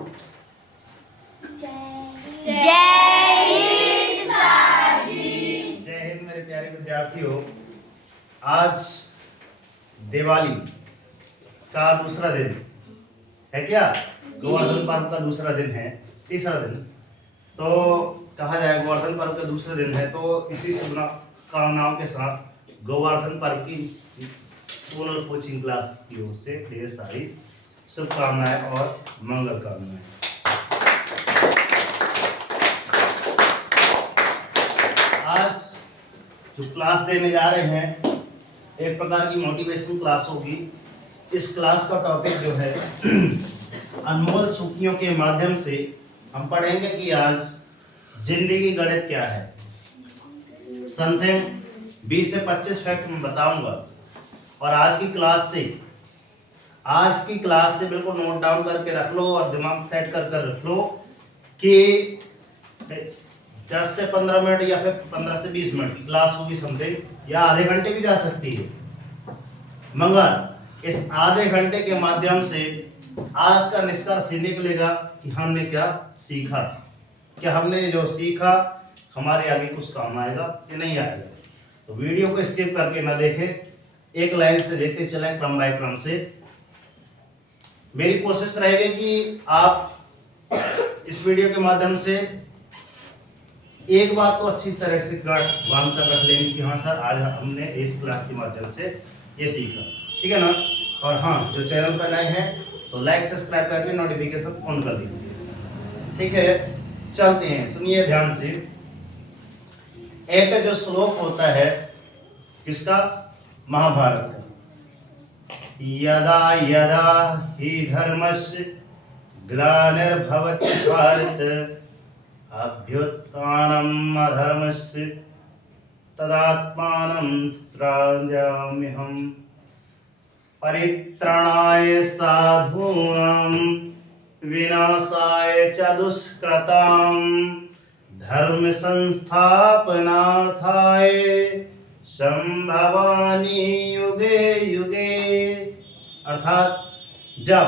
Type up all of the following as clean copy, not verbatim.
जय हिंद मेरे प्यारे विद्यार्थियों। आज दिवाली का दूसरा दिन है क्या? गोवर्धन पर्व का दूसरा दिन है, तीसरा दिन तो कहा जाए गोवर्धन पर्व का दूसरा दिन है। तो इसी शुभकामनाओं के साथ गोवर्धन पर्व की सोनल कोचिंग क्लास की ओर से ढेर सारी शुभकामनाएं और मंगल कामनाएं। आज जो क्लास देने जा रहे हैं एक प्रकार की मोटिवेशन क्लास होगी। इस क्लास का टॉपिक जो है अनमोल सुखियों के माध्यम से हम पढ़ेंगे कि आज जिंदगी गणित क्या है। समथिंग 20 से 25 फैक्ट मैं बताऊंगा और आज की क्लास से बिल्कुल नोट डाउन करके रख लो और दिमाग सेट कर रख लो कि 10 से 15 मिनट या फिर 15 से 20 मिनट की क्लास होगी समथिंग, या आधे घंटे भी जा सकती है, मगर इस आधे घंटे के माध्यम से आज का निष्कर्ष निकलेगा कि हमने क्या सीखा, क्या हमने जो सीखा हमारे आगे कुछ काम आएगा कि नहीं आएगा। तो वीडियो को स्किप करके ना देखें, एक लाइन से देखते चलें क्रम बाय क्रम से। मेरी कोशिश रहेगी कि आप इस वीडियो के माध्यम से एक बात तो अच्छी तरह से बांध कर रख लेंगे कि हाँ सर आज हमने इस क्लास के माध्यम से ये सीखा, ठीक है ना। और हाँ, जो चैनल पर नए हैं तो लाइक सब्सक्राइब करके नोटिफिकेशन ऑन कर दीजिए, ठीक है। चलते हैं, सुनिए ध्यान से। एक जो श्लोक होता है किसका? महाभारत का। यदा यदा हि धर्मस्य ग्लानिर्भवति भारत अभ्युत्थानम् अधर्मस्य तदात्मानं सृजाम्यहम् परित्राणाय साधूनां विनाशाय च दुष्कृतां धर्म संस्थापनार्थाय संभवामि युगे युगे। अर्थात जब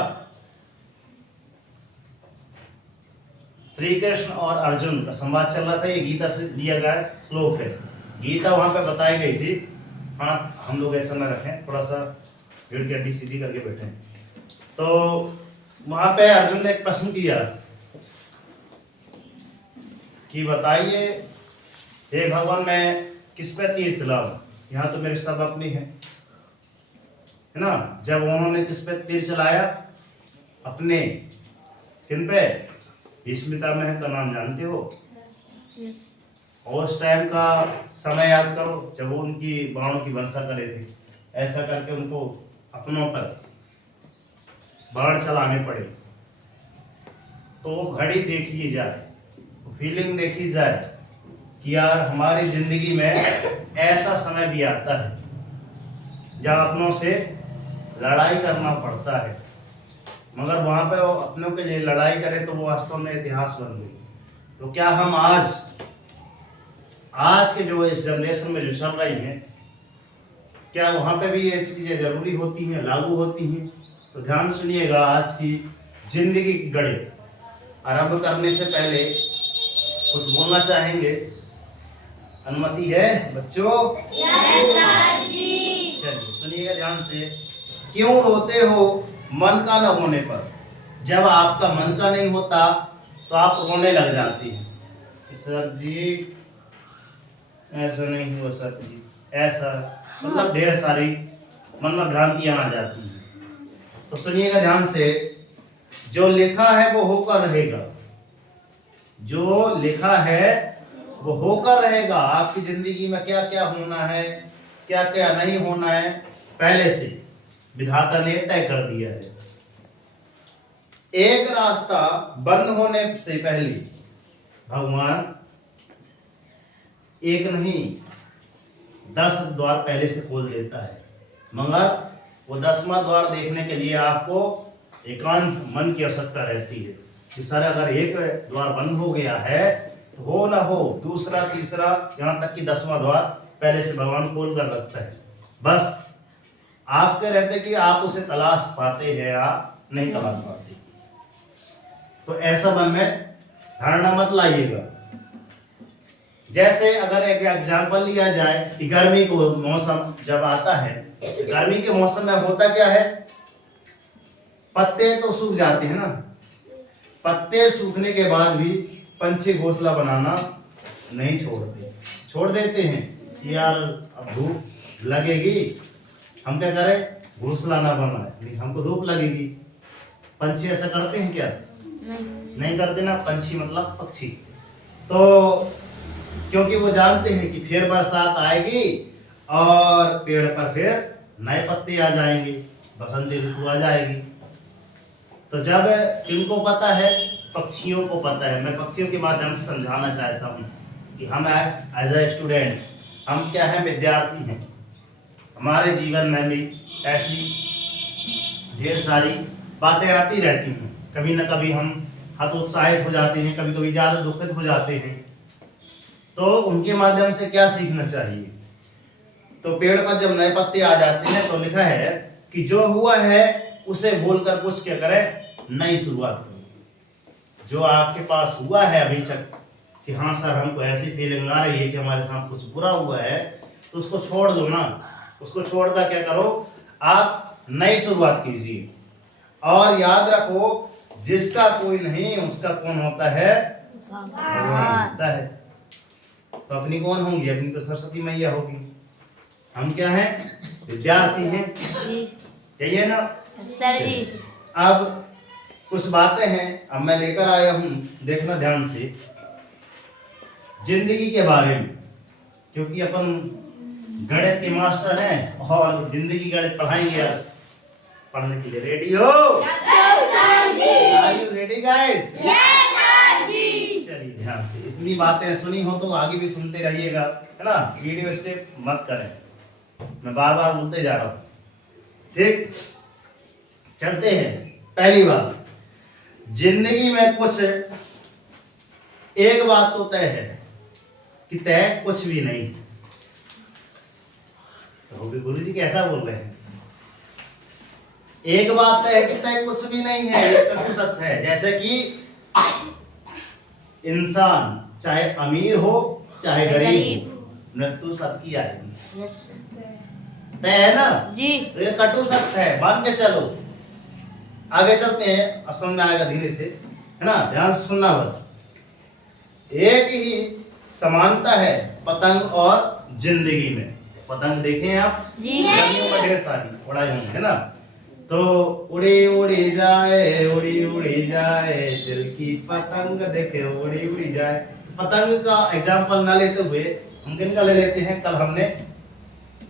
श्री कृष्ण और अर्जुन का संवाद चल रहा था, ये गीता से लिया गया श्लोक है। गीता वहां पे बताई गई थी। हाँ, हम लोग ऐसा ना रखें, थोड़ा सा रीढ़ की हड्डी सीधी करके बैठे। तो वहां पे अर्जुन ने एक प्रश्न किया कि बताइए हे भगवान, मैं किस पे तीर चलाऊं? यहाँ तो मेरे सब अपने हैं, है ना। जब उन्होंने किस पे तीर चलाया? अपने। किन पे? भीष्म पितामह का नाम जानते हो? और उस टाइम का समय याद करो जब वो उनकी बाणों की वर्षा करे थे। ऐसा करके उनको अपनों पर बाण चलाने पड़े। तो वो घड़ी देखी जाए, फीलिंग देखी जाए कि यार हमारी जिंदगी में ऐसा समय भी आता है जहाँ अपनों से लड़ाई करना पड़ता है, मगर वहां पे वो अपनों के लिए लड़ाई करें तो वो वास्तव में इतिहास बन गई। तो क्या हम आज के जो इस जनरेशन में जो चल रही हैं, क्या वहां पे भी ये चीजें जरूरी होती हैं, लागू होती हैं? तो ध्यान सुनिएगा। आज की जिंदगी की गणित आरंभ करने से पहले कुछ बोलना चाहेंगे, अनुमति है बच्चों? यस सर जी। चलिए सुनिएगा ध्यान से। क्यों रोते हो मन का न होने पर? जब आपका मन का नहीं होता तो आप रोने लग जाती हैं। सर जी ऐसा नहीं हुआ सर जी, ऐसा मतलब ढेर सारी मन में भ्रांतियां आ जाती हैं। तो सुनिएगा ध्यान से। जो लिखा है वो होकर रहेगा, जो लिखा है वो होकर रहेगा। आपकी जिंदगी में क्या क्या होना है, क्या क्या नहीं होना है, पहले से विधाता ने तय कर दिया है। एक रास्ता बंद होने से पहले भगवान एक नहीं 10 द्वार पहले से खोल देता है, मगर वो 10वां द्वार देखने के लिए आपको एकांत मन की आवश्यकता रहती है कि सर अगर एक द्वार बंद हो गया है तो हो ना हो दूसरा, तीसरा, यहाँ तक कि 10वां द्वार पहले से भगवान खोल कर रखता है। बस आपके रहते कि आप उसे तलाश पाते हैं या नहीं तलाश पाते। तो ऐसा मन में धारणा मत लाइएगा। जैसे अगर एक एग्जाम्पल लिया जाए कि गर्मी को मौसम जब आता है, गर्मी के मौसम में होता क्या है, पत्ते तो सूख जाते हैं ना, पत्ते सूखने के बाद भी पंछी घोंसला बनाना नहीं छोड़ते, छोड़ देते हैं कि यार अब धूप लगेगी, हम क्या करें, घोंसला ना बनाए, नहीं हमको धूप लगेगी। पंछी ऐसा करते हैं क्या? नहीं करते ना। पंछी मतलब पक्षी। तो क्योंकि वो जानते हैं कि फिर बरसात आएगी और पेड़ पर फिर नए पत्ते आ जाएंगे, बसंती ऋतु आ जाएगी। तो जब इनको पता है, पक्षियों को पता है, मैं पक्षियों के माध्यम से समझाना चाहता हूँ कि हम एज ए स्टूडेंट, हम क्या है, विद्यार्थी हैं। हमारे जीवन में भी ऐसी ढेर सारी बातें आती रहती हैं। कभी ना कभी हम हतोत्साहित हो जाते हैं, कभी कभी ज़्यादा दुखित हो जाते हैं। तो उनके माध्यम से क्या सीखना चाहिए? तो पेड़ पर जब नए पत्ते आ जाते हैं तो लिखा है कि जो हुआ है उसे भूलकर कुछ क्या करें, नई शुरुआत करो। जो आपके पास हुआ है अभी तक कि हाँ सर हमको ऐसी फीलिंग आ रही है कि हमारे साथ कुछ बुरा हुआ है, तो उसको छोड़ दो ना। उसको छोड़कर क्या करो, आप नई शुरुआत कीजिए। और याद रखो, जिसका कोई नहीं उसका कौन होता है, भगवान होता है। तो अपनी कौन होंगी? अपनी तो सरस्वती मैया होगी। हम क्या हैं, विद्यार्थी हैं, यही है ना सर जी। अब कुछ बातें हैं अब मैं लेकर आया हूं, देखना ध्यान से, जिंदगी के बारे में। क्योंकि अपन गणित के मास्टर हैं और जिंदगी गणित पढ़ाएंगे आज। पढ़ने के लिए रेडी हो? Are you ready guys? चलिए ध्यान से, इतनी बातें सुनी हो तो आगे भी सुनते रहिएगा, है ना। वीडियो स्किप मत करें, मैं बार बार बोलते जा रहा हूँ, ठीक। चलते हैं। पहली बात, जिंदगी में कुछ एक बात तो तय है कि तय कुछ भी नहीं। तो गुरु जी कैसा बोल रहे हैं? एक बात तय है कि तय कुछ भी नहीं है, ये कटु सत्य है। जैसे कि इंसान चाहे अमीर हो चाहे गरीब हो, मृत्यु सबकी आएगी, तय है ना जी। तो ये कटु सत्य है, मान के चलो। आगे चलते हैं, समझ में आएगा धीरे से, है ना। ध्यान से सुनना बस। एक ही समानता है पतंग और जिंदगी में। पतंग देखे हैं आप जी। गर्मियों में ढेर सारी उड़ाई होंगी, है ना। तो उड़ी उड़ी जाए, उड़ी उड़ी जाए, दिल की पतंग देखे उड़ी उड़ी जाए। पतंग का एग्जाम्पल ना लेते हुए हम किनका ले लेते हैं? कल हमने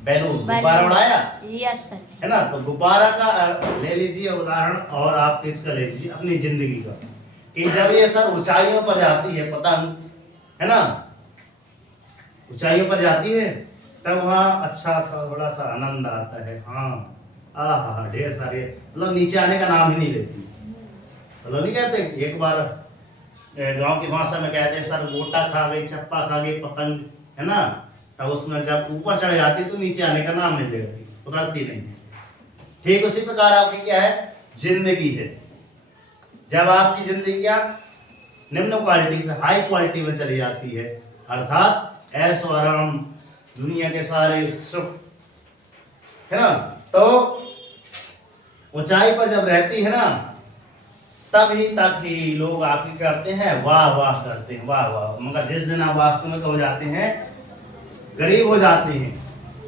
बैलून, गुब्बारा उड़ाया, यस सर। है ना। तो गुब्बारा का ले लीजिए उदाहरण, और आप किसका ले लीजिए? अपनी जिंदगी का। कि जब ये सर ऊंचाइयों पर जाती है पतंग, है ना, ऊंचाइयों पर जाती है, तब वहाँ अच्छा थोड़ा सा आनंद आता है। हाँ, आहा, ढेर सारे, मतलब नीचे आने का नाम ही नहीं लेती। मतलब नहीं कहते, एक बार गांव की भाषा में कहते हैं सर गोटा खा गई, चप्पा खा गई पतंग, है ना। तब उसमें जब ऊपर चढ़ जाती तो नीचे आने का नाम नहीं लेती, उतरती नहीं है। ठीक उसी प्रकार आपकी क्या है, जिंदगी है। जब आपकी जिंदगी क्या निम्न क्वालिटी से हाई क्वालिटी में चली जाती है, अर्थात ऐश और आराम, दुनिया के सारे सुख, है ना, तो ऊंचाई पर जब रहती है ना, तभी तक ही लोग आके करते हैं वाह वाह करते हैं, वाह वाह। मगर जिस दिन आप वास्तव में हो जाते हैं, गरीब हो जाते हैं,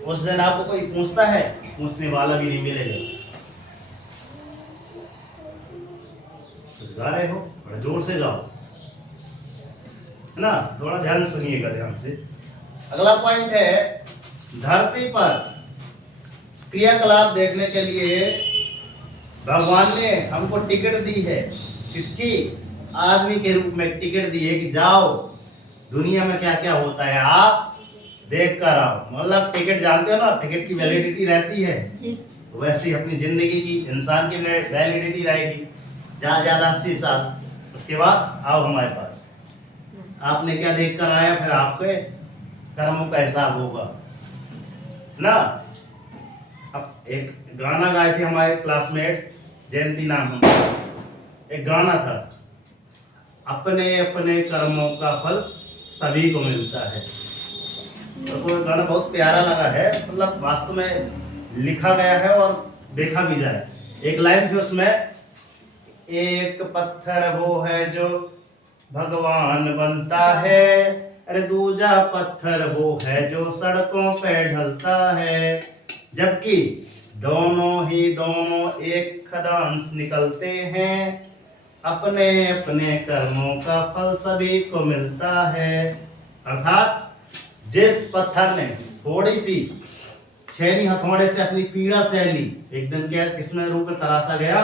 उस दिन आपको कोई पूछता है, पूछने वाला भी नहीं मिलेगा। गा रहे हो, बड़ा जोर से गाओ, है ना। थोड़ा ध्यान सुनिएगा, ध्यान से। अगला पॉइंट है, धरती पर क्रियाकलाप देखने के लिए भगवान ने हमको टिकट दी है। किसकी? आदमी के रूप में टिकट दी है कि जाओ दुनिया में क्या क्या होता है आप देख कर आओ। मतलब टिकट जानते हो ना, टिकट की वैलिडिटी रहती है, वैसे ही अपनी जिंदगी की, इंसान की वैलिडिटी रहेगी ज्यादा 80 साल। उसके बाद आओ हमारे पास, आपने क्या देख कर आया, फिर आपके कर्मों का हिसाब होगा ना। अब एक गाना गाए थे हमारे क्लासमेट, जयंती नाम है, एक गाना था, अपने अपने कर्मों का फल सभी को मिलता है। तो वो गाना बहुत प्यारा लगा है, मतलब वास्तव में लिखा गया है और देखा भी जाए। एक लाइन थी उसमें, एक पत्थर वो है जो भगवान बनता है, अरे दूजा पत्थर वो है जो सड़कों पे ढलता है, जबकि दोनों एक खदान से निकलते हैं, अपने अपने कर्मों का फल सभी को मिलता है। अर्थात जिस पत्थर ने थोड़ी सी छेनी हथौड़े से अपनी पीड़ा सह ली, एक दिन क्या किसमें रूप में तराशा गया,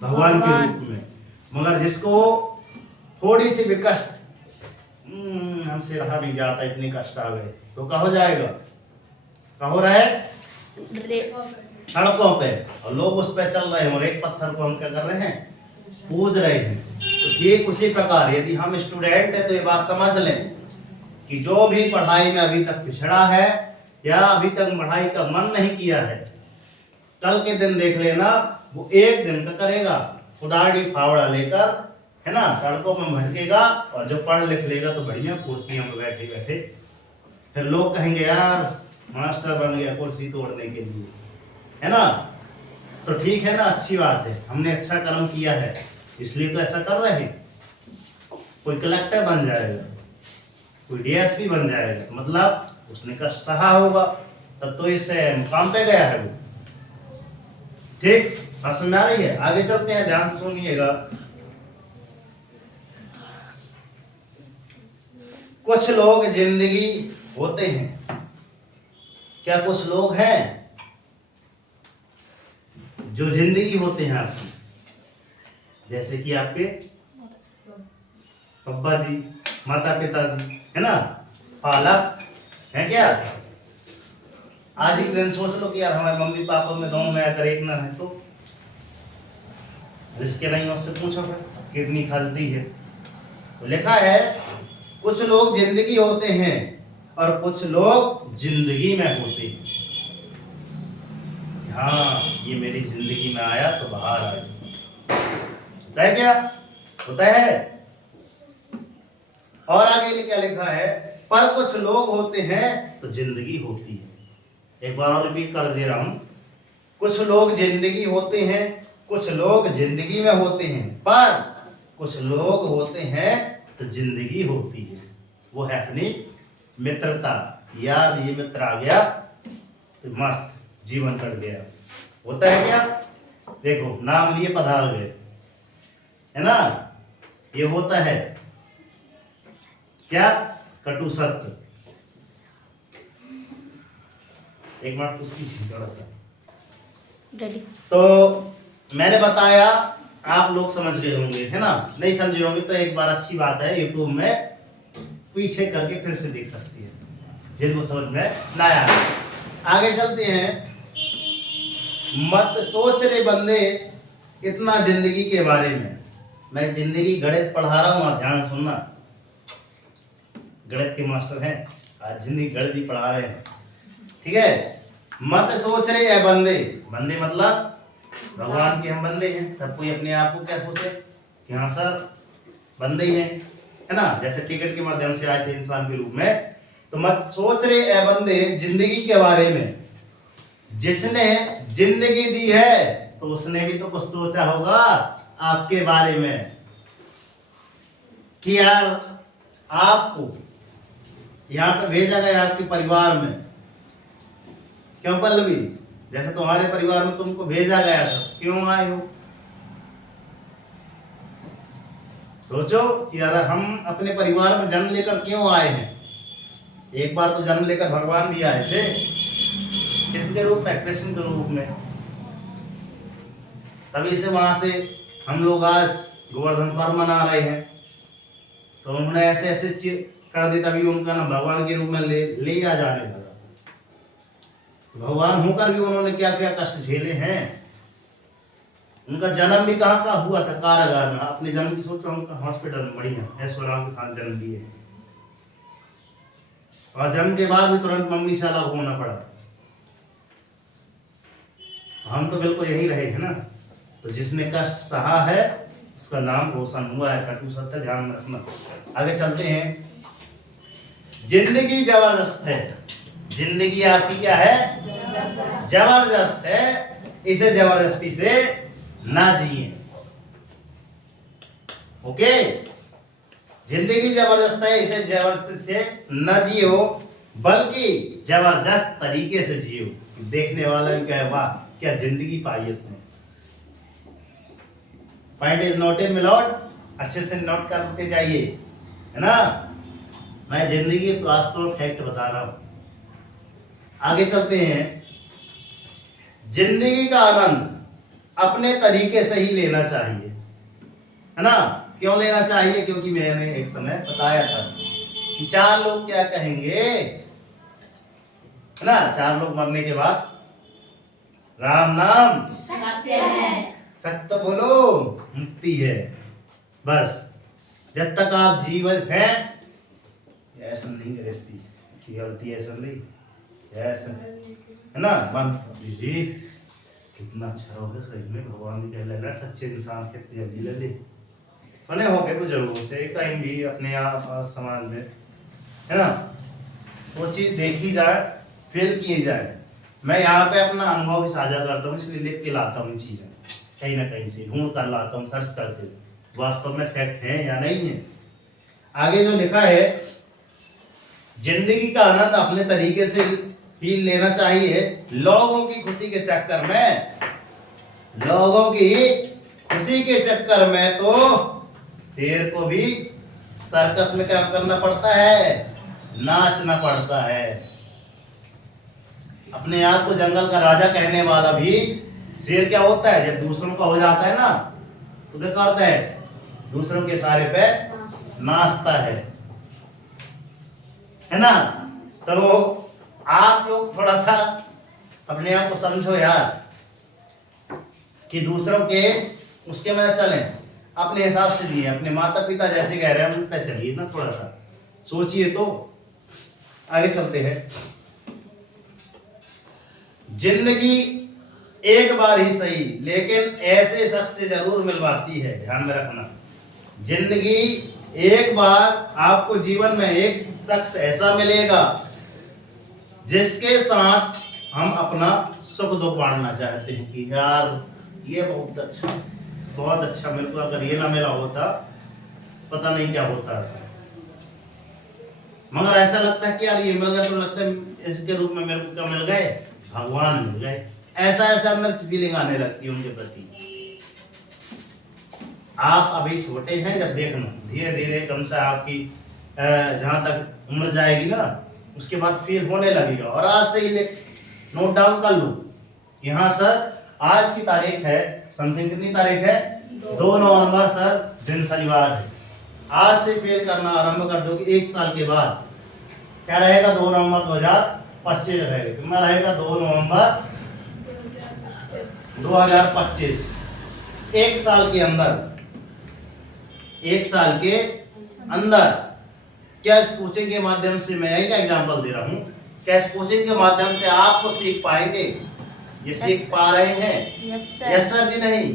भगवान के रूप में, मगर जिसको थोड़ी सी भी कष्ट हमसे रहा नहीं जाता, इतने कष्ट आ गए, तो कहा जाएगा, कहो रहे सड़कों पे, और लोग उस पे चल रहे हैं और एक पत्थर को हम क्या कर रहे हैं, पूज रहे हैं। तो ठीक उसी प्रकार यदि हम स्टूडेंट है तो ये बात समझ लें कि जो भी पढ़ाई में अभी तक पिछड़ा है या अभी तक पढ़ाई का मन नहीं किया है, कल के दिन देख लेना वो एक दिन का करेगा, उडाड़ी फावड़ा लेकर, है ना, सड़कों में भटकेगा, और जो पढ़ लिख लेगा तो बढ़िया कुर्सियों में बैठे बैठे फिर लोग कहेंगे यार मास्टर बन गया कुर्सी तोड़ने के लिए, है ना। तो ठीक है ना, अच्छी बात है, हमने अच्छा कर्म किया है इसलिए तो ऐसा कर रहे हैं। कोई कलेक्टर बन जाएगा, कोई डीएसपी बन जाएगा, मतलब उसने कष्ट सहा होगा, तब तो इससे मुकाम पे गया है वो। ठीक, बात समझ आ रही है? आगे चलते हैं, ध्यान से सुनिएगा। कुछ लोग जिंदगी होते हैं, क्या कुछ लोग हैं जो जिंदगी होते हैं आपकी, जैसे कि आपके पप्पा जी, माता पिता जी, है ना, पालक है क्या। आज एक दिन सोच लो कि यार हमारे मम्मी पापा में दोनों में अगर एक ना है तो रिश्ते नहीं, उससे पूछो फिर कितनी खलती है। तो लिखा है कुछ लोग जिंदगी होते हैं और कुछ लोग जिंदगी में होते हैं। हाँ, ये मेरी जिंदगी में आया तो बाहर आया, होता है क्या, होता है। और आगे क्या लिखा है, पर कुछ लोग होते हैं तो जिंदगी होती है। एक बार और रिपीट कर दे रहा हूं, कुछ लोग जिंदगी होते हैं, कुछ लोग जिंदगी में होते हैं, पर कुछ लोग होते हैं तो जिंदगी होती है। वो है अपनी मित्रता, यार ये मित्र आ गया तो मस्त जीवन कट गया, होता है क्या। देखो नाम लिए पधार गए, है ना, ये होता है क्या, कटु सत्य। एक मिनट उसकी थोड़ा सा, तो मैंने बताया आप लोग समझ गए होंगे, है ना, नहीं समझे होंगे तो एक बार अच्छी बात है यूट्यूब में पीछे करके फिर से देख सकती है, जिनको समझ में ना आया। आगे चलते हैं। मत सोच रे बंदे इतना जिंदगी के बारे में, मैं जिंदगी गणित पढ़ा रहा हूँ, आप ध्यान सुनना, गणित के मास्टर हैं, आज जिंदगी गणित भी पढ़ा रहे हैं, ठीक है। मत सोच रहे है बंदे, बंदे मतलब भगवान के हम बंदे हैं, सब कोई अपने आप को क्या सोचे कि हाँ सर बंदे ही हैं, है ना, जैसे टिकट के माध्यम से आए थे इंसान के रूप में। तो मत सोच रहे है बंदे जिंदगी के बारे में, जिसने जिंदगी दी है तो उसने भी तो कुछ सोचा होगा आपके बारे में कि यार आपको यहाँ पे भेजा गया आपके परिवार में, क्यों पल्लवी, जैसे तुम्हारे परिवार में तुमको भेजा गया था, क्यों आए हो। सोचो कि यार हम अपने परिवार में जन्म लेकर क्यों आए हैं। एक बार तो जन्म लेकर भगवान भी आए थे, किसके रूप में, कृष्ण के रूप में, तभी से वहां से हम लोग आज गोवर्धन पर्व मना रहे हैं। तो उन्होंने ऐसे ऐसे कर दी, तभी उनका ना भगवान के रूप में ले आ जाने लगा। भगवान होकर भी उन्होंने क्या क्या कष्ट झेले हैं। उनका जन्म भी कहाँ का हुआ था, कारागार में। अपने जन्म की सोचो, उनका हॉस्पिटल में बढ़िया ऐश्वर्या के साथ जन्म दिए, और जन्म के बाद भी तुरंत मम्मी से अलग होना पड़ा। हम तो बिल्कुल यही रहे हैं ना। तो जिसने कष्ट सहा है उसका नाम रोशन हुआ है। कटु सत्य ध्यान में रखना। आगे चलते हैं। जिंदगी जबरदस्त है। जिंदगी आपकी क्या है? जबरदस्त है। इसे जबरदस्ती से ना जिए। ओके, जिंदगी जबरदस्त है, इसे जबरदस्ती से न जियो, बल्कि जबरदस्त तरीके से जियो। देखने वाला भी कहे वाह क्या जिंदगी पाई इसने। पॉइंट इज नोटेड मिलॉट, अच्छे से नोट करते जाइए, है ना। मैं जिंदगी वास्तव फैक्ट बता रहा हूं। आगे चलते हैं। जिंदगी का आनंद अपने तरीके से ही लेना चाहिए, है ना। क्यों लेना चाहिए? क्योंकि मैंने एक समय बताया था कि 4 लोग क्या कहेंगे, है ना। 4 लोग मरने के बाद राम नाम सत्य है। सत्य बोलो मुक्ति है। बस जब तक आप जीवित हैं, ऐसा नहीं गृहस्थी की गलती, ऐसा नहीं, ऐसा है ना। मन जी कितना अच्छा हो गया सही में, भगवान ने कह लगा सच्चे इंसान के जल्दी ले ले। सुने हो गए बुजुर्गों से कहीं भी अपने आप समाज में, है ना। वो चीज देखी जाए, फील की जाए। मैं यहाँ पे अपना अनुभव साझा करता हूँ, इसलिए लिख के लाता हूँ चीजें, कहीं ना कहीं से ढूंढ कर लाता हूँ, सर्च करके वास्तव में फैक्ट है या नहीं है। आगे जो लिखा है, जिंदगी का आनंद अपने तरीके से ही लेना चाहिए। लोगों की खुशी के चक्कर में, लोगों की खुशी के चक्कर में तो शेर को भी सर्कस में क्या करना पड़ता है? नाचना पड़ता है। अपने आप को जंगल का राजा कहने वाला भी शेर क्या होता है? जब दूसरों का हो जाता है ना, तो क्या करता है? दूसरों के सारे पे नाचता है ना। तो आप लोग थोड़ा सा अपने आप को समझो यार, कि दूसरों के उसके में चलें, अपने हिसाब से दिए, अपने माता पिता जैसे कह रहे हैं उन पे चलिए ना, थोड़ा सा सोचिए। तो आगे चलते हैं। जिंदगी एक बार ही सही, लेकिन ऐसे शख्स से जरूर मिलवाती है, ध्यान में रखना। जिंदगी एक बार आपको जीवन में एक शख्स ऐसा मिलेगा जिसके साथ हम अपना सुख दुख बांटना चाहते हैं कि यार ये बहुत अच्छा मेरे को अगर ये ना मिला होता पता नहीं क्या होता। मगर ऐसा लगता है कि यार ये मिल गया तो लगता है इसके रूप में मेरे को क्या मिल गए? भगवान मिल गए। ऐसा अंदर से फीलिंग आने लगती है उनके प्रति। आप अभी छोटे हैं, जब देखना धीरे धीरे कम से आपकी जहां तक उम्र जाएगी ना, उसके बाद फील होने लगेगा। और आज से ही नोट डाउन कर लो। यहाँ सर आज की तारीख है, समथिंग कितनी तारीख है? 2 नवंबर सर, दिन शनिवार है। आज से फील करना आरंभ कर दो कि 1 साल के बाद क्या रहेगा? 2 नवंबर 2025 रहेगा। कितना रहेगा? 2 नवंबर 2025। 1 साल के अंदर, 1 साल के अंदर क्या इस कोचिंग के माध्यम से, मैं यही का एग्जांपल दे रहा हूँ, क्या इस कोचिंग के माध्यम से आपको सीख पाएंगे? ये सीख पा रहे हैं? यस सर जी। नहीं,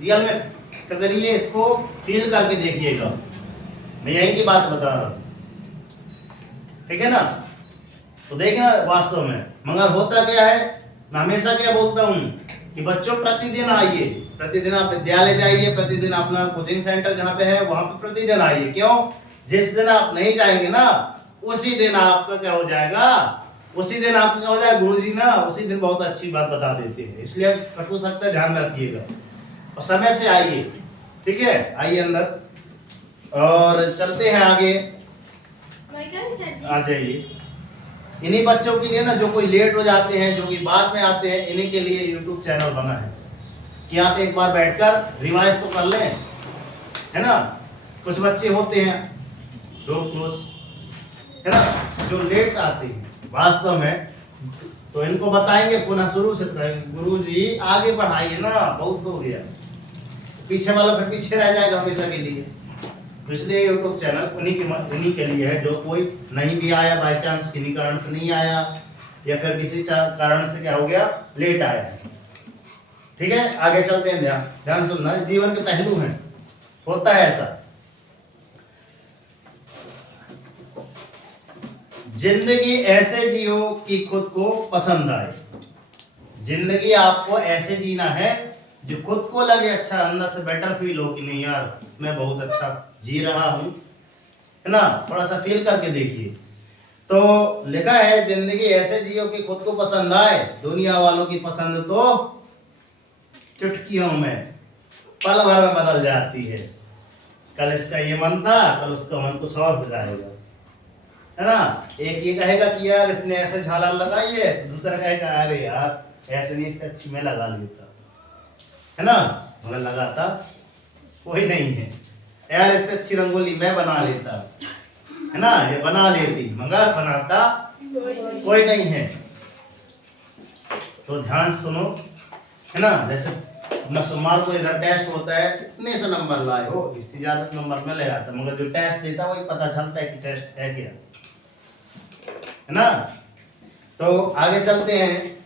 रियल में करिए, इसको फील करके देखिएगा। मैं यही की बात बता रहा हूँ, ठीक है ना। तो देखना वास्तव में, मगर होता क्या है, मैं हमेशा क्या बोलता हूँ कि बच्चों प्रतिदिन आइए, प्रतिदिन आप विद्यालय जाइए, प्रतिदिन अपना कोचिंग सेंटर जहाँ पे है वहां पे प्रतिदिन आइए। क्यों? जिस दिन आप नहीं जाएंगे ना, उसी दिन आपका क्या हो जाएगा? उसी दिन आपका क्या हो जाएगा? गुरुजी ना उसी दिन बहुत अच्छी बात बता देते हैं। इसलिए कट सकता है, ध्यान में रखिएगा और समय से आइए, ठीक है। आइए अंदर और चलते हैं आगे। आ जाइए। इन्हीं बच्चों के लिए ना, जो कोई लेट हो जाते हैं, जो कि बाद में आते हैं, इन्हीं के लिए YouTube चैनल बना है कि आप एक बार बैठकर रिवाइज तो कर लें, है ना। कुछ बच्चे होते हैं है ना, जो लेट आते हैं वास्तव में, तो इनको बताएंगे पुनः शुरू से, गुरुजी आगे बढ़ाइए ना, बहुत हो गया। पीछे वाला फिर पीछे रह जाएगा हमेशा के लिए। तो इसलिए यूट्यूब चैनल उन्हीं के लिए है, जो कोई नहीं भी आया, बाय चांस किसी कारण से नहीं आया, या फिर किसी कारण से क्या हो गया, लेट आया। ठीक है, आगे चलते हैं। ध्यान सुनना, जीवन के पहलू हैं, होता है ऐसा। जिंदगी ऐसे जियो कि खुद को पसंद आए। जिंदगी आपको ऐसे जीना है जो खुद को लगे अच्छा, अंदर से बेटर फील हो कि नहीं यार मैं बहुत अच्छा जी रहा हूं, है ना। थोड़ा सा फील करके देखिए। तो लिखा है जिंदगी ऐसे जियो कि खुद को पसंद आए, दुनिया वालों की पसंद तो चुटकियों में पल भर में बदल जाती है। कल इसका ये मन था, कल उसका मन कुछ और हो जाएगा, है ना। एक ये कहेगा कि यार इसने ऐसे झालर लगाई है, तो दूसरा कहेगा अरे यार ऐसे नहीं, इससे अच्छी मैं लगा लेता, है ना। मगर लगाता कोई नहीं है। यार इससे अच्छी रंगोली मैं बना लेता, है ना, ये बना लेती, मगर बनाता कोई नहीं है। तो ध्यान सुनो, है ना। जैसे अपना सोमवार को इधर टेस्ट होता है, कितने से नंबर लाए हो, इससे ज्यादा नंबर में ले आता, मगर जो टेस्ट देता है वही पता चलता है कि टेस्ट है क्या, है ना। तो आगे चलते हैं।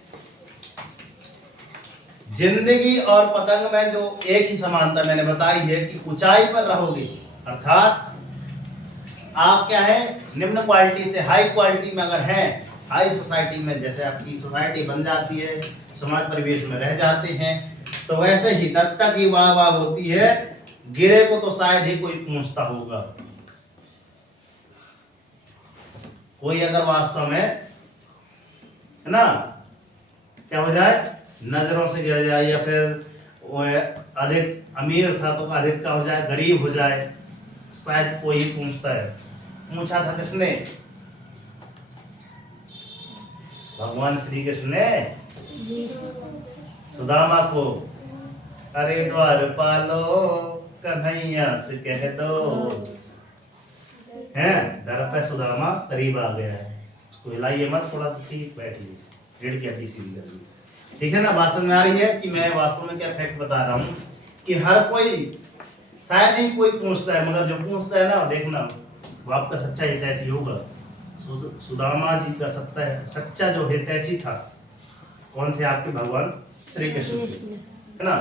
जिंदगी और पतंग में जो एक ही समानता मैंने बताई है कि ऊंचाई पर रहोगे, अर्थात आप क्या है, निम्न क्वालिटी से हाई क्वालिटी में अगर हैं, हाई सोसाइटी में, जैसे आपकी सोसाइटी बन जाती है, समाज परिवेश में रह जाते हैं, तो वैसे ही तब तक ही वाह वाह होती है, गिरे को तो शायद ही कोई पूछता होगा। कोई अगर वास्तव में, है ना, क्या हो जाए, नजरों से गिर जाए, या फिर वो अधिक अमीर था तो अधिक का हो जाए, गरीब हो जाए, शायद कोई पूछता है। पूछा था किसने, भगवान श्री कृष्ण ने सुदामा को, अरे द्वारपालो कन्हैया से कह दो, है दर पे सुदामा करीब आ गया है, उसको हिलाइए मत, थोड़ा सा ठीक बैठिए, रीढ़ की हड्डी सीधी करिए, ठीक है ना। बात समझ में आ रही है कि मैं वास्तव में क्या फैक्ट बता रहा हूँ कि हर कोई, शायद ही कोई पूछता है, मगर जो पूछता है ना, देखना वो आपका सच्चा हितैषी होगा। सुदामा जी का सच्चा जो हितैषी था, कौन थे, आपके भगवान श्री कृष्ण, है ना।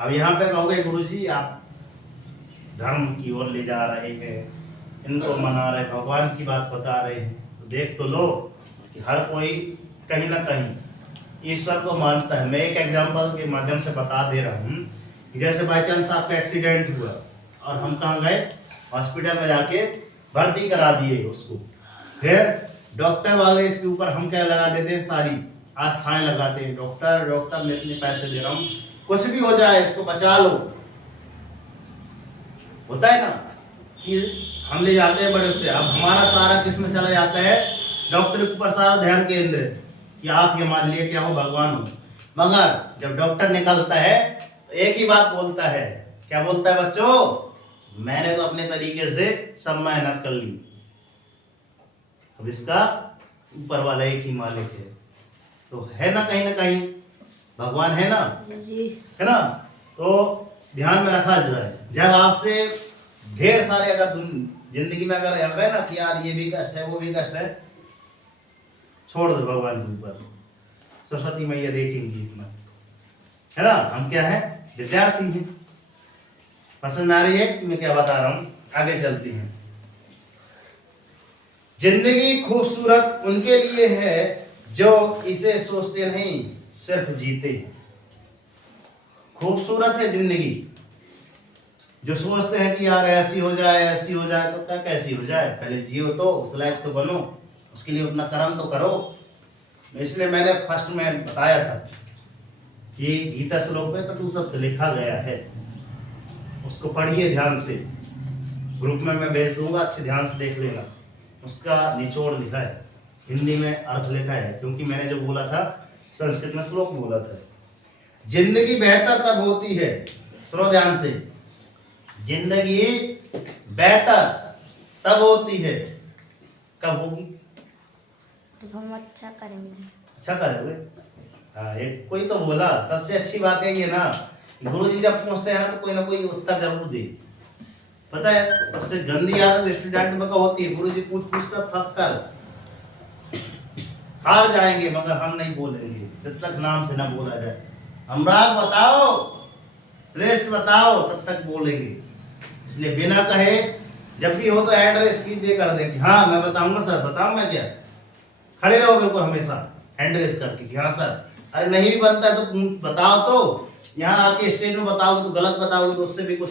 अब यहाँ पे कहोगे गुरुजी आप धर्म की ओर ले जा रहे हैं, इनको मना रहे, भगवान की बात बता रहे हैं, तो देख तो लो कि हर कोई कहीं ना कहीं ईश्वर को मानता है। मैं एक एग्जांपल के माध्यम से बता दे रहा हूँ कि जैसे बाई चांस आपका एक्सीडेंट हुआ और हम कहाँ गए, हॉस्पिटल में जाके भर्ती करा दिए उसको, फिर डॉक्टर वाले इसके ऊपर हम क्या लगा देते हैं, सारी आस्थाएं लगाते हैं, डॉक्टर डॉक्टर मैं इतने पैसे दे रहा हूँ, कुछ भी हो जाए इसको बचा लो। होता है ना कि हम ले जाते हैं बड़े से, अब हमारा सारा किस में चला जाता है, डॉक्टर के ऊपर सारा ध्यान केंद्र कि आप ये मान लिए क्या हो, भगवान हो। मगर जब डॉक्टर निकलता है तो एक ही बात बोलता है, क्या बोलता है बच्चों, मैंने तो अपने तरीके से सब मेहनत कर ली, अब इसका ऊपर वाला एक ही मालिक है। तो है ना कहीं भगवान है ना, है ना। तो ध्यान में रखा जाए, जब आपसे ढेर सारे अगर जिंदगी में अगर है ना कि यार ये भी कष्ट है वो भी कष्ट है, छोड़ दो भगवान के ऊपर, सरस्वती मैया देखेंगी इतना, है ना। हम क्या है, विद्यार्थी हैं। पसंद आ रही है मैं क्या बता रहा हूं, आगे चलती हैं। जिंदगी खूबसूरत उनके लिए है जो इसे सोचते नहीं, सिर्फ जीते। खूबसूरत है जिंदगी, जो सोचते हैं कि यार ऐसी हो जाए तो क्या कैसी हो जाए, पहले जियो तो उस लायक तो बनो, उसके लिए उतना कर्म तो करो। इसलिए मैंने फर्स्ट में बताया था कि गीता श्लोक में कटु सत्य लिखा गया है, उसको पढ़िए ध्यान से, ग्रुप में मैं भेज दूंगा, अच्छे ध्यान से देख लेना, उसका निचोड़ लिखा है, हिंदी में अर्थ लिखा है, क्योंकि मैंने जो बोला था संस्कृत में श्लोक बोला था। जिंदगी बेहतर तब होती है, सुनो ध्यान से, जिंदगी बेहतर तब होती है, कब होगी, तो हम अच्छा करेंगे। अच्छा करोगे। हाँ, एक कोई तो बोला, सबसे अच्छी बात है ये ना, गुरुजी जब पूछते हैं ना तो कोई ना कोई उत्तर जरूर दे। पता है सबसे गंदी आदत स्टूडेंट में होती है, गुरुजी पूछ कर थक कर हार जाएंगे, मगर हम नहीं बोलेंगे जब तक नाम से ना बोला जाए। अनुराग बताओ, श्रेष्ठ बताओ, तब तक बोलेंगे, इसलिए बिना कहे जब भी हो तो एड्रेस सीधे कर दें कि हाँ मैं बताऊंगा सर, बताऊं मैं क्या, खड़े रहो बिल्कुल हमेशा हैंड रेस करके कि हाँ सर। अरे नहीं भी बनता है तो बताओ, तो यहाँ आके स्टेज में बताओगे तो गलत बताओगे तो उससे भी कुछ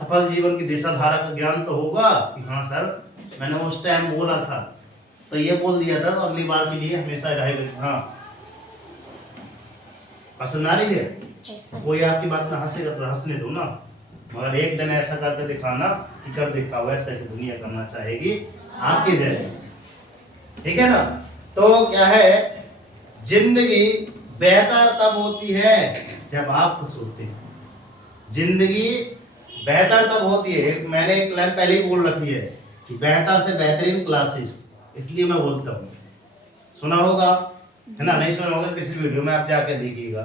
सफल जीवन की दिशा धारा का ज्ञान तो होगा कि हाँ सर मैंने उस टाइम बोला था तो ये बोल दिया था, तो अगली बार के लिए हमेशा रहेगा। हाँ पसंद आ रही है, ऐसा कोई आपकी बात में हंसेगा तो हंसने दो ना, मगर एक दिन ऐसा करके दिखाना कि कर दिखाओ ऐसा कि दुनिया करना चाहेगी आपके जैसे, ठीक है ना। तो क्या है, जिंदगी बेहतर तब होती है जब आप खुश होते हैं। जिंदगी बेहतर तब होती है, मैंने एक लाइन पहले ही बोल रखी है कि बेहतर से बेहतरीन क्लासेस, इसलिए मैं बोलता हूँ, सुना होगा है ना, नहीं सुना होगा किसी वीडियो में आप जाके देखिएगा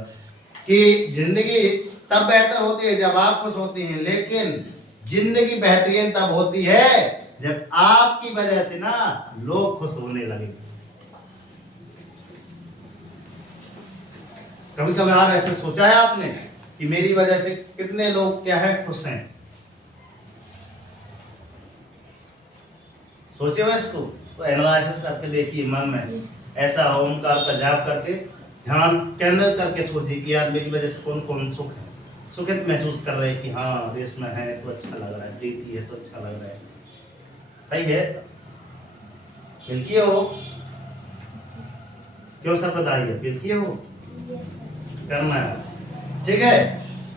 कि जिंदगी तब बेहतर होती है जब आप खुश होती हैं, लेकिन जिंदगी बेहतरीन तब होती है जब आपकी वजह से ना लोग खुश होने लगे। कभी कभार ऐसे सोचा है आपने कि मेरी वजह से कितने लोग क्या है खुश हैं? सोचे हो इसको? तो एनालिसिस करके देखिए मन में, ऐसा ओमकार का जाप करके ध्यान केंद्रित करके सोचिए कि यार मेरी वजह से कौन कौन सुख है, सुखित महसूस कर रहे हैं कि हाँ देश में है तो अच्छा लग रहा है, प्रीति है तो अच्छा लग रहा है, सही है, बिल्कुल हो क्यों सब बताइए, बिल्कुल हो करना है, ठीक है।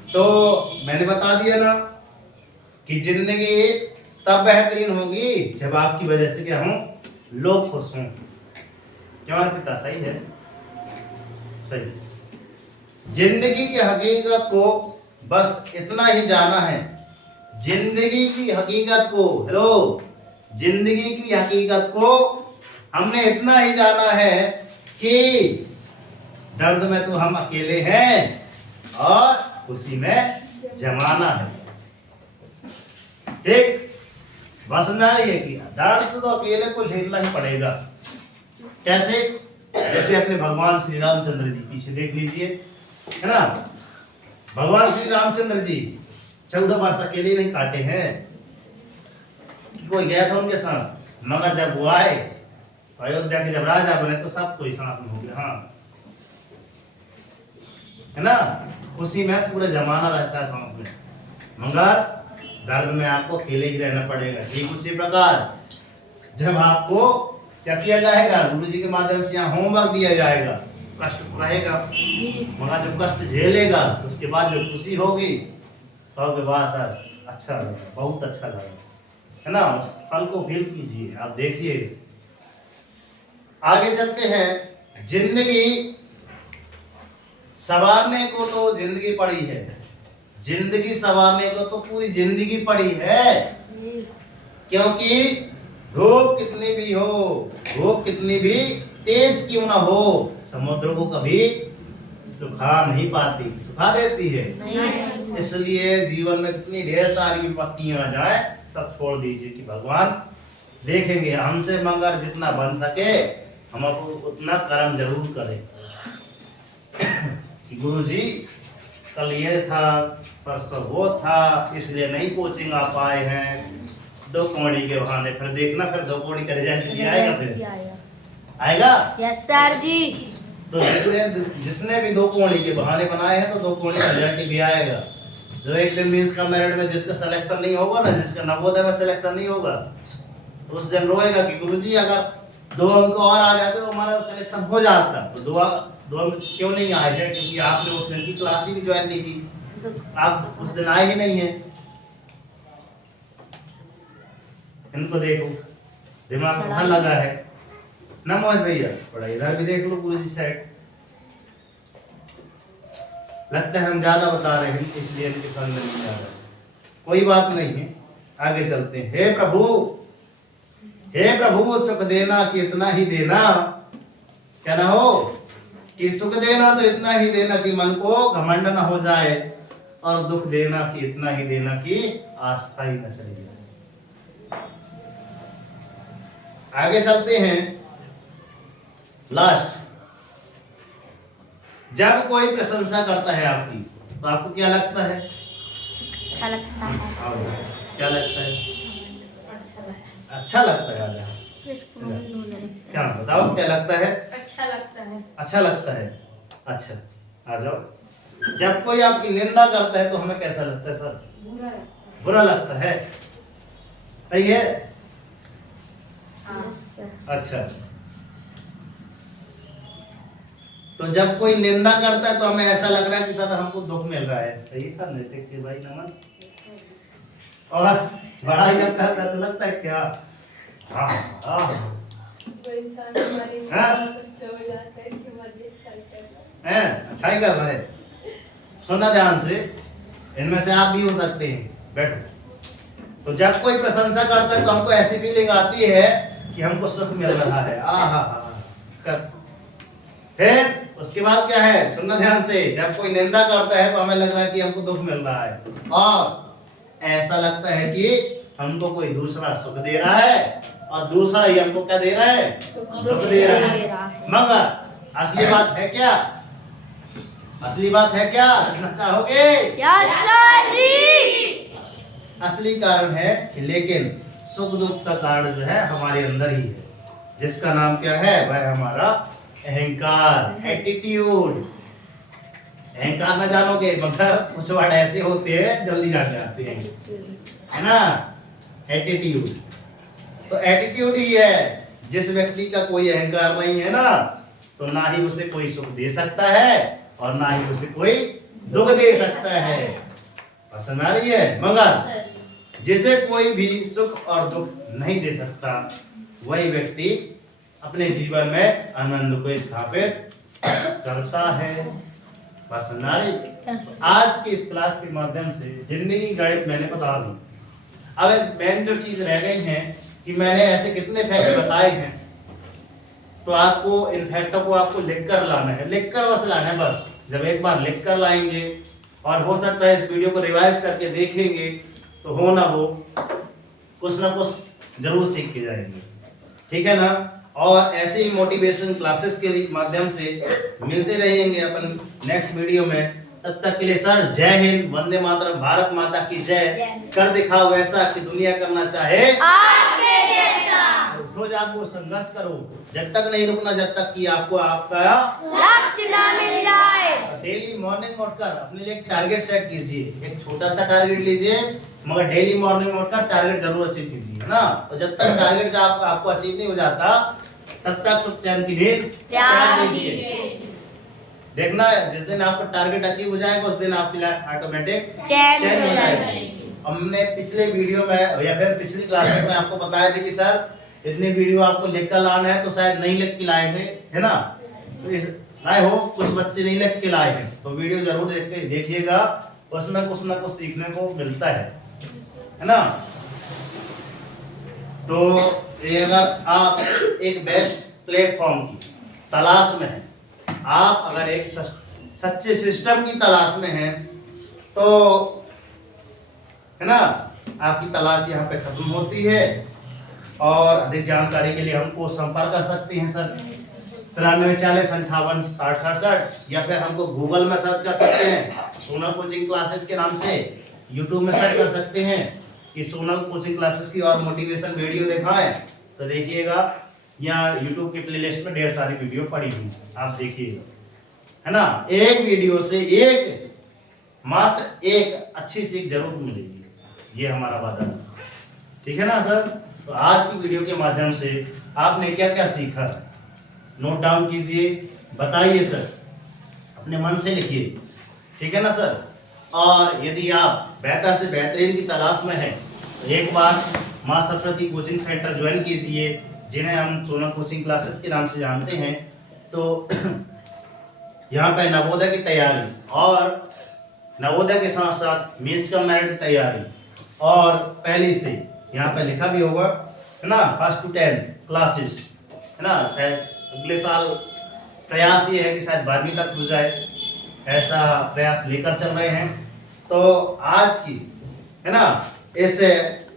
तो मैंने बता दिया ना कि जिंदगी तब बेहतरीन होगी जब आपकी वजह से क्या हो लोग खुश हों। क्या पिता सही है? सही। जिंदगी की हकीकत को बस इतना ही जाना है, जिंदगी की हकीकत को, हेलो, जिंदगी की हकीकत को हमने इतना ही जाना है कि दर्द में तो हम अकेले हैं और खुशी में जमाना है, ठीक। बात समझ आ रही है कि दर्द तो अकेले को झेलना ही पड़ेगा। कैसे? जैसे अपने भगवान श्री रामचंद्र जी, पीछे देख लीजिए, है ना, भगवान श्री रामचंद्र जी 14 वर्ष अकेले नहीं काटे हैं, कोई गया था उनके साथ, मगर जब वो आए अयोध्या के, जब राजा बने तो सब कोई साथ में हो गया, हाँ, है ना, खुशी में पूरा जमाना रहता है साथ में, मगर दर्द में आपको अकेले ही रहना पड़ेगा। ठीक उसी प्रकार जब आपको क्या किया जाएगा, गुरु जी के माध्यम से यहाँ होमवर्क दिया जाएगा, कष्ट रहेगा, मगर जब कष्ट झेलेगा तो उसके बाद जो खुशी होगी तो के बाद सर अच्छा लगा, बहुत अच्छा लगा, है ना, उस पल को फील कीजिए, आप देखिए। आगे चलते हैं। जिंदगी संवारने को तो जिंदगी पड़ी है, जिंदगी संवारने को तो पूरी जिंदगी पड़ी है, क्योंकि धूप कितनी भी हो, धूप कितनी भी तेज क्यों ना हो, समुद्र को कभी सुखा नहीं पाती, सुखा देती है। इसलिए जीवन में कितनी ढेर सारी विपत्तियां आ जाए सब छोड़ दीजिए कि भगवान देखेंगे हमसे, मगर जितना बन सके हम उतना कर्म जरूर करें कि गुरु जी कल ये था, परसों वो था, इसलिए नहीं कोचिंग आ पाए हैं, 2 कौड़ी के बहाने, फिर देखना फिर 2 कौड़ी का रिजल्ट भी आएगा, फिर आएगा। यस सर जी। तो जिसने भी 2 कौड़ी के बहाने बनाए हैं तो 2 कौड़ी का रिजल्ट भी आएगा। जो एक दिन मींस का मेरिट में जिसका सिलेक्शन नहीं होगा ना, जिसका नवोदय में सिलेक्शन नहीं होगा, तो उस दिन रोएगा कि गुरुजी अगर 2 अंक और आ जाते तो हमारा सिलेक्शन हो जाता। तो 2 अंक क्यों नहीं आए हैं? क्योंकि आपने उस दिन की क्लास ही ज्वाइन नहीं की, आप उस दिन आए ही नहीं है। इनको देखो दिमाग कहाँ लगा है ना मोहन भैया, थोड़ा इधर भी देख लो गुरुजी साइड। लगता है हम ज्यादा बता रहे हैं इसलिए इनके समझ में नहीं आ रहा, कोई बात नहीं है, आगे चलते हैं। हे प्रभु, हे प्रभु, सुख देना कि इतना ही देना, क्या ना हो कि सुख देना तो इतना ही देना कि मन को घमंड ना हो जाए, और दुख देना कि इतना ही देना कि आस्था ही न चली जाए। आगे चलते हैं। लास्ट, जब कोई प्रशंसा करता है आपकी तो आपको क्या लगता है? अच्छा लगता है। आओ जाओ। क्या लगता है? अच्छा लगता है। आ जाओ। इसको हम ढूंढ रहे हैं। क्या बताओ क्या लगता है? अच्छा लगता है। अच्छा लगता है। अच्छा, आ जाओ। जब कोई आपकी निंदा करता है तो हमें कैसा लगता है सर? बुरा लगता है। बुरा लगता है। सही है। हाँ। Yes, sir. अच्छा, तो जब कोई निंदा करता है तो हमें ऐसा लग रहा है कि सर हमको दुख मिल रहा है। सही था नैतिक के भाई नमन। और बड़ाई जब करता है तो लगता है क्या? हाँ हाँ वो इंसान हमारी हाँ? बहुत अच्छा हो जाता है कि हमारी अच्छाई करता है। हैं? अच्छाई कर रहे हैं। सुनना ध्यान से, इनमें से आप भी हो सकते हैं। बैठो। तो जब कोई प्रशंसा करता है तो हमको ऐसी फीलिंग आती है कि हमको सुख मिल रहा है। आ हा हा कर। फिर उसके बाद क्या है? सुनना ध्यान से, जब कोई निंदा करता है तो हमें लग रहा है कि हमको दुख मिल रहा है, और ऐसा लगता है कि हमको कोई दूसरा सुख दे रहा है और दूसरा ही हमको क्या दे रहा है? दुख दे रहा है। मगर असली बात है क्या? असली बात है क्या? जानना चाहोगे? Yes, sir जी। असली कारण है कि लेकिन सुख दुख का कारण जो है हमारे अंदर ही है, जिसका नाम क्या है? वह हमारा अहंकार, एटीट्यूड। अहंकार ना जानोगे मगर कुछ वर्ड ऐसे होते हैं जल्दी जान जाते हैं, है ना? एटीट्यूड। तो एटीट्यूड ही है। जिस व्यक्ति का कोई अहंकार नहीं है ना, तो ना ही उसे कोई सुख दे सकता है और ना ही उसे कोई दुख दे सकता है। समझ आ रही है? मगर जिसे कोई भी सुख और दुख नहीं दे सकता, वही व्यक्ति अपने जीवन में आनंद को स्थापित करता है। बस समझ आ रही? आज की इस क्लास के माध्यम से जिंदगी गणित मैंने बता दी। अब मेन जो चीज रह गई है कि मैंने ऐसे कितने फैक्ट बताए हैं, तो आपको इन फैक्टों को आपको लिखकर लाना है। लिखकर बस लाना है बस। जब एक बार लिखकर लाएंगे और हो सकता है इस वीडियो को रिवाइज करके देखेंगे, तो हो ना हो कुछ ना कुछ जरूर सीख के जाएंगे। ठीक है ना? और ऐसे ही मोटिवेशन क्लासेस के माध्यम से मिलते रहेंगे अपन नेक्स्ट वीडियो में। तब तक के लिए सर जय हिंद, वंदे मातरम, भारत माता की जय। कर दिखाओ वैसा कि दुनिया करना चाहे आपके जैसा। उठो जागो संघर्ष करो, जब तक नहीं रुकना जब तक कि आपको आपका लक्ष्य ना मिल जाए। डेली मॉर्निंग उठकर अपने लिए एक टारगेट सेट कीजिए। एक छोटा सा टारगेट लीजिए, मगर डेली मॉर्निंग उठकर टारगेट जरूर अचीव कीजिए, है ना? और जब तक टारगेट आपको अचीव नहीं हो जाता, तब तक सुख चैन की नींद त्याग दीजिए। देखना जिस दिन आपका टारगेट अचीव हो जाएगा उस दिन आपकी लाइफ ऑटोमेटिक चैन चैन हो हो जाएगी। हमने पिछले वीडियो में या फिर पिछली क्लास में आपको बताया था कि सर इतने वीडियो आपको लिख कर लाना है, तो शायद नहीं लिख के लाए थे, है ना? तो इस लाए हो, कुछ बच्चे नहीं लिख के लाए हैं, तो वीडियो जरूर देखिएगा, उसमें कुछ ना कुछ सीखने को मिलता है ना? तो ये अगर आप एक बेस्ट प्लेटफॉर्म की तलाश में हैं, आप अगर एक सच्चे सिस्टम की तलाश में हैं, तो है ना, आपकी तलाश यहाँ पे खत्म होती है। और अधिक जानकारी के लिए हमको संपर्क कर सकते हैं सर 9340586067, या फिर हमको गूगल में सर्च कर सकते हैं सोनल कोचिंग क्लासेस के नाम से। यूट्यूब में सर्च कर सकते हैं कि सोनल कोचिंग क्लासेस की और मोटिवेशन वीडियो दिखाएं, तो देखिएगा यहाँ यूट्यूब के प्लेलिस्ट में ढेर सारी वीडियो पड़ी हुई, आप देखिएगा, है ना? एक वीडियो से मात्र एक अच्छी सीख जरूर मिलेगी, ये हमारा वादा है। ठीक है ना सर? तो आज की वीडियो के माध्यम से आपने क्या क्या सीखा, नोट डाउन कीजिए, बताइए सर, अपने मन से लिखिए। ठीक है ना सर? और यदि आप बेहतर से बेहतरीन की तलाश में हैं, तो एक बार माँ सरस्वती कोचिंग सेंटर ज्वाइन कीजिए, जिन्हें हम सोनल कोचिंग क्लासेस के नाम से जानते हैं। तो यहाँ पे नवोदय की तैयारी और नवोदय के साथ साथ मेंस का मेरिट तैयारी, और पहले से यहाँ पे लिखा भी होगा, है ना, 1st to 10 क्लासेस, है ना? शायद अगले साल प्रयास ये है कि शायद 12वीं तक हो जाए, ऐसा प्रयास लेकर चल रहे हैं। तो आज की, है ना, इस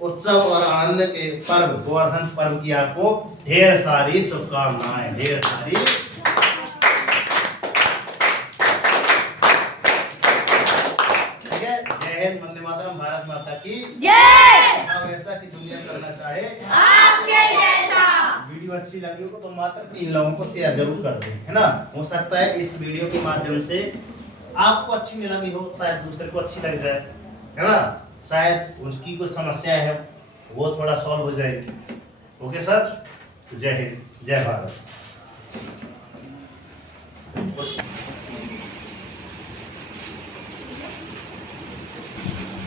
उत्सव और आनंद के पर्व, गोवर्धन पर्व की आपको ढेर सारी शुभकामनाएं, ढेर सारी। ठीक है? जय हिंद, वंदे मातरम, भारत की जय। अब ऐसा की दुनिया करना चाहे आपके जैसा। वीडियो अच्छी लगी हो तो मात्र 3 लोगों को शेयर जरूर कर दें, है ना। हो सकता है इस वीडियो के माध्यम से आपको अच्छी नहीं लगी हो, शायद दूसरे को अच्छी लग जाए, है ना। शायद उसकी कुछ समस्या है वो थोड़ा सॉल्व हो जाएगी। ओके सर, जय हिंद, जय भारत।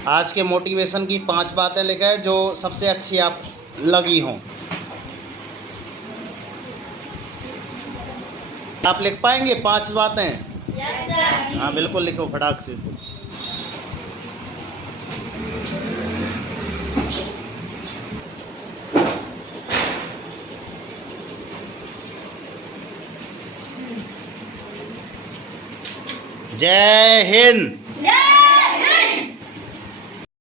आज के मोटिवेशन की 5 बातें लिखें जो सबसे अच्छी आप लगी हों। आप लिख पाएंगे 5 बातें? Yes sir. हाँ बिल्कुल लिखो फटाक से। तो जय हिंद।